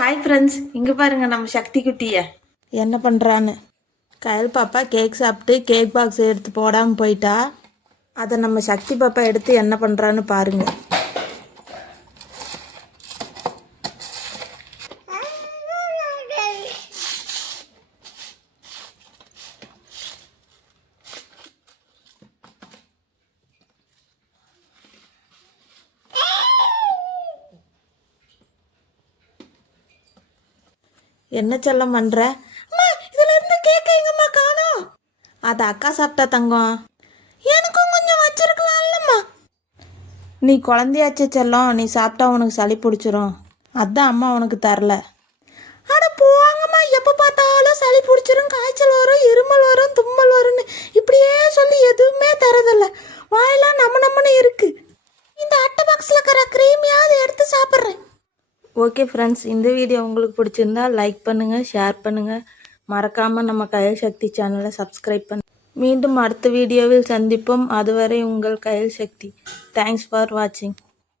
Hi friends இங்கே பாருங்க நம்ம சக்தி குட்டியை. என்ன பண்ணுறான்னு கயல் பாப்பா கேக் சாப்பிட்டு கேக் பாக்ஸ் எடுத்து போடாமல் போயிட்டா அதை நம்ம சக்தி பாப்பா எடுத்து என்ன பண்ணுறான்னு பாருங்கள் என்ன செல்லம் பண்ணுற அம்மா இதில் இருந்து கேட்க எங்கம்மா காணோம்? அது அக்கா சாப்பிட்டா தங்கம். எனக்கும் கொஞ்சம் வச்சிருக்கலாம் இல்லைம்மா. நீ குழந்தையாச்சே செல்லம் நீ சாப்பிட்டா உனக்கு சளி பிடிச்சிரும். அதான் அம்மா உனக்கு தரல. அட போங்கம்மா எப்போ பார்த்தாலும் சளி பிடிச்சிரும் காய்ச்சல் வரும் இருமல் வரும் தும்மல் வரும்னு. இப்படியே சொல்லி எதுவுமே தரதில்ல. வாயெல்லாம் நம்ம நம்மன்னு இருக்கு. இந்த அட்டை பாக்ஸில் இருக்கிற க்ரீமையாவது எடுத்து சாப்பிட்றேன். ஓகே ஃப்ரெண்ட்ஸ் இந்த வீடியோ உங்களுக்கு பிடிச்சிருந்தா லைக் பண்ணுங்கள் ஷேர் பண்ணுங்கள் மறக்காமல் நம்ம கயல் சக்தி சேனலை சப்ஸ்கிரைப் பண்ணு. மீண்டும் அடுத்த வீடியோவில் சந்திப்போம். அதுவரை உங்கள் கயல் சக்தி. தேங்க்ஸ் ஃபார் வாட்சிங்